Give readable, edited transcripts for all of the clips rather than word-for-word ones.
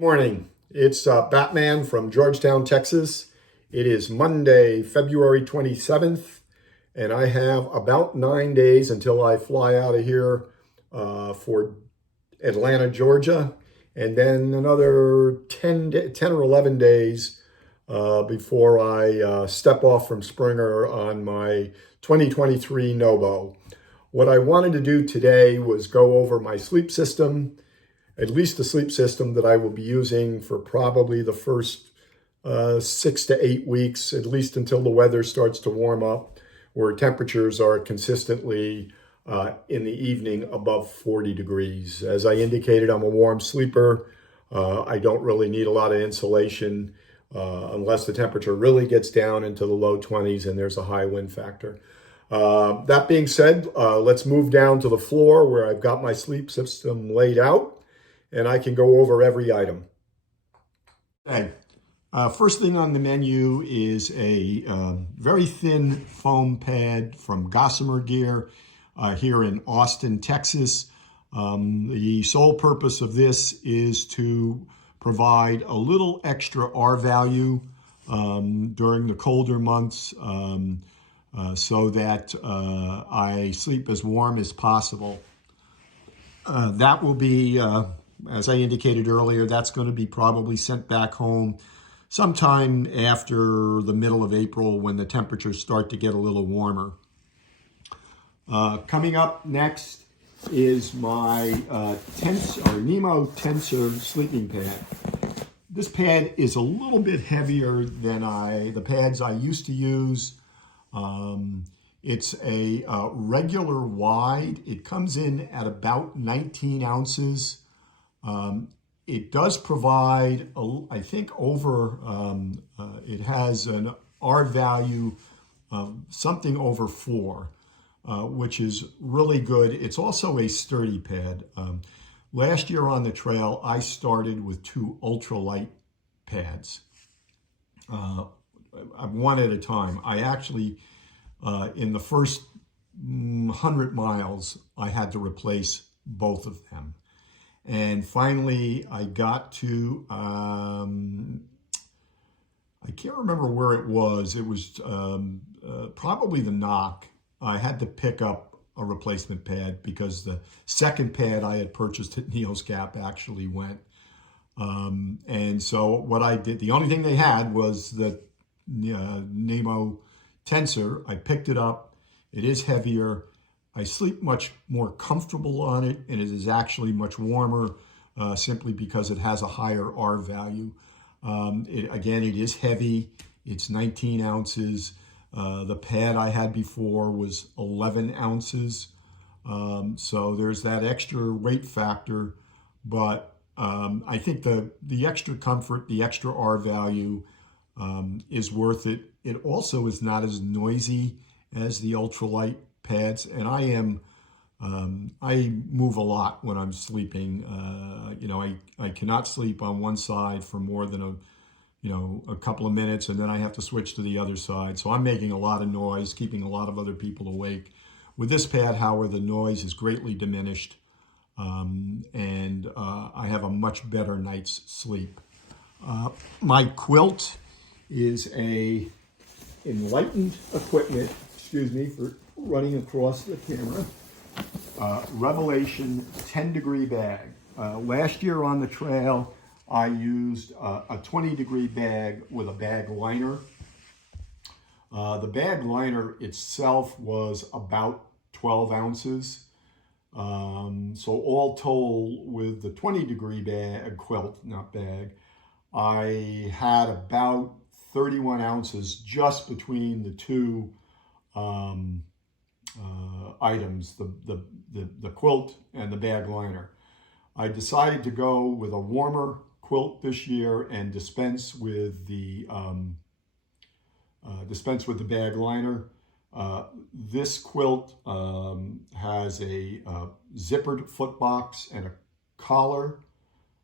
Morning. It's Batman from Georgetown, Texas. It is Monday, February 27th, and I have about 9 days until I fly out of here for Atlanta, Georgia, and then another 10 or 11 days before I step off from Springer on my 2023 Nobo. What I wanted to do today was go over my sleep system, at least the sleep system that I will be using for probably the first 6 to 8 weeks, at least until the weather starts to warm up, where temperatures are consistently in the evening above 40 degrees. As I indicated, I'm a warm sleeper. I don't really need a lot of insulation unless the temperature really gets down into the low 20s and there's a high wind factor. That being said, let's move down to the floor where I've got my sleep system laid out, and I can go over every item. Okay. First thing on the menu is a very thin foam pad from Gossamer Gear here in Austin, Texas. The sole purpose of this is to provide a little extra R value during the colder months so that I sleep as warm as possible. That will be, as I indicated earlier, that's going to be probably sent back home sometime after the middle of April when the temperatures start to get a little warmer. Coming up next is my Nemo Tensor sleeping pad. This pad is a little bit heavier than the pads I used to use. It's a regular wide. It comes in at about 19 ounces. It does provide, I think, it has an R value of something over 4, which is really good. It's also a sturdy pad. Last year on the trail, I started with 2 ultralight pads, one at a time. I actually, in the first 100 miles, I had to replace both of them. And finally, I got to, I can't remember where it was. It was probably the knock. I had to pick up a replacement pad because the second pad I had purchased at Neil's Gap actually went. And so what I did, the only thing they had was the Nemo Tensor. I picked it up. It is heavier. I sleep much more comfortable on it, and it is actually much warmer simply because it has a higher R value. Again, it is heavy. It's 19 ounces. The pad I had before was 11 ounces. So there's that extra weight factor, but I think the extra comfort, the extra R value is worth it. It also is not as noisy as the ultralight pads, and I move a lot when I'm sleeping. I cannot sleep on one side for more than a couple of minutes, and then I have to switch to the other side. So I'm making a lot of noise, keeping a lot of other people awake. With this pad, however, the noise is greatly diminished, and I have a much better night's sleep. My quilt is a Enlightened Equipment, excuse me for running across the camera, Revelation 10-degree bag. Last year on the trail, I used a 20-degree bag with a bag liner. The bag liner itself was about 12 ounces. So all told, with the 20-degree bag, quilt, not bag, I had about 31 ounces just between the two items, the quilt and the bag liner. I decided to go with a warmer quilt this year and dispense with the bag liner. This quilt has a zippered foot box and a collar,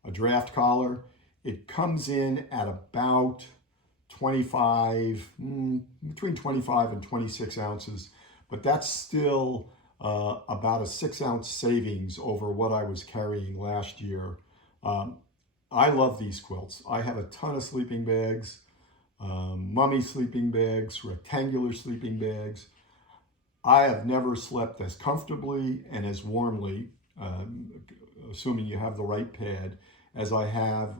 a draft collar. It comes in at about between 25 and 26 ounces, but that's still about a 6-ounce savings over what I was carrying last year. I love these quilts. I have a ton of sleeping bags, mummy sleeping bags, rectangular sleeping bags. I have never slept as comfortably and as warmly, assuming you have the right pad, as I have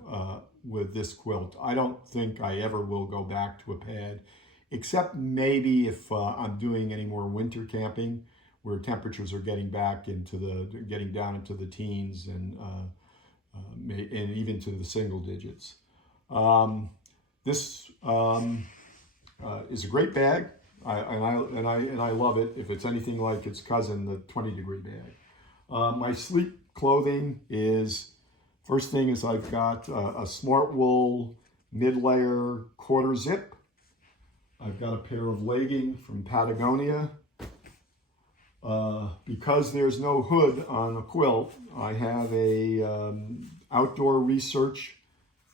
with this quilt. I don't think I ever will go back to a pad, except maybe if I'm doing any more winter camping, where temperatures are getting down into the teens and even to the single digits. This is a great bag, and I love it. If it's anything like its cousin, the 20-degree bag. My sleep clothing is, first thing is I've got a Smart Wool mid-layer quarter zip. I've got a pair of leggings from Patagonia. Because there's no hood on a quilt, I have a outdoor research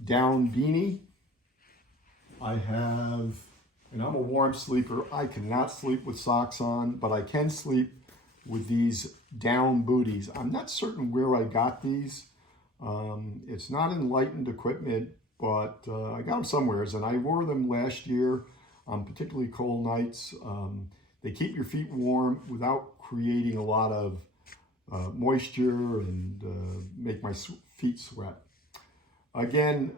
down beanie. I have, and I'm a warm sleeper, I cannot sleep with socks on, but I can sleep with these down booties. I'm not certain where I got these. It's not Enlightened equipment, but I got them somewheres, and I wore them last year on particularly cold nights. They keep your feet warm without creating a lot of moisture and make my feet sweat. Again,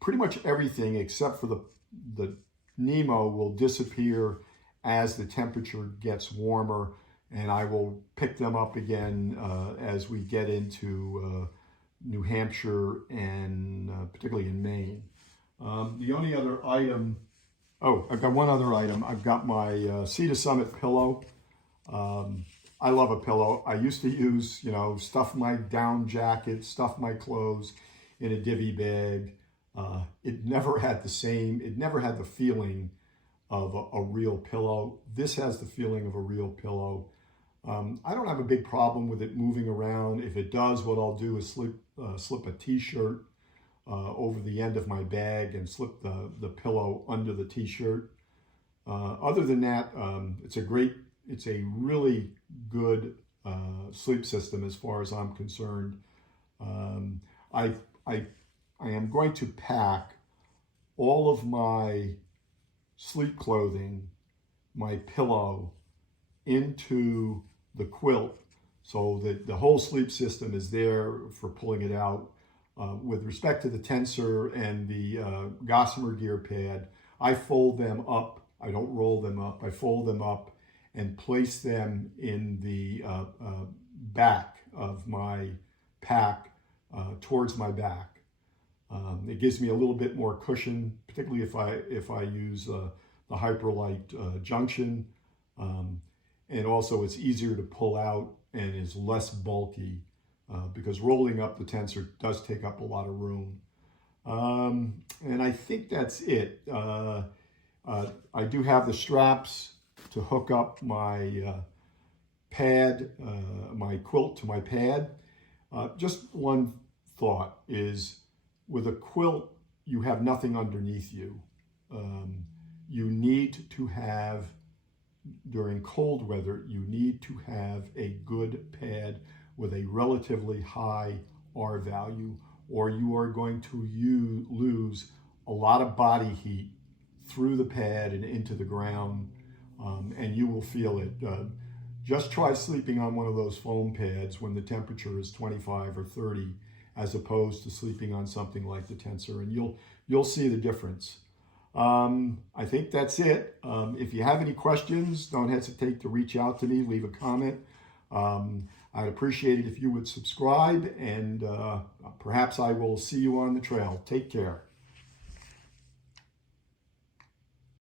pretty much everything except for the Nemo will disappear as the temperature gets warmer, and I will pick them up again as we get into New Hampshire and particularly in Maine. The only other item, I've got one other item. I've got my Sea to Summit pillow. I love a pillow. I used to use, stuff my down jacket, stuff my clothes in a divvy bag. It never had the feeling of a real pillow. This has the feeling of a real pillow. I don't have a big problem with it moving around. If it does, what I'll do is slip a t-shirt over the end of my bag and slip the pillow under the t-shirt. Other than that, it's a really good sleep system as far as I'm concerned. I am going to pack all of my sleep clothing, my pillow, into the quilt so that the whole sleep system is there for pulling it out. With respect to the tensor and the Gossamer gear pad, I fold them up. I don't roll them up. I fold them up and place them in the back of my pack towards my back. It gives me a little bit more cushion, particularly if I use the Hyperlight junction, and also it's easier to pull out and is less bulky because rolling up the tensor does take up a lot of room. And I think that's it. I do have the straps to hook up my pad, my quilt to my pad. Just one thought is, with a quilt, you have nothing underneath you. You need to have, during cold weather, you need to have a good pad with a relatively high R value, or you are going to lose a lot of body heat through the pad and into the ground, and you will feel it. Just try sleeping on one of those foam pads when the temperature is 25 or 30, as opposed to sleeping on something like the tensor, and you'll see the difference. I think that's it. If you have any questions, don't hesitate to reach out to me, leave a comment. I'd appreciate it if you would subscribe, and perhaps I will see you on the trail. Take care.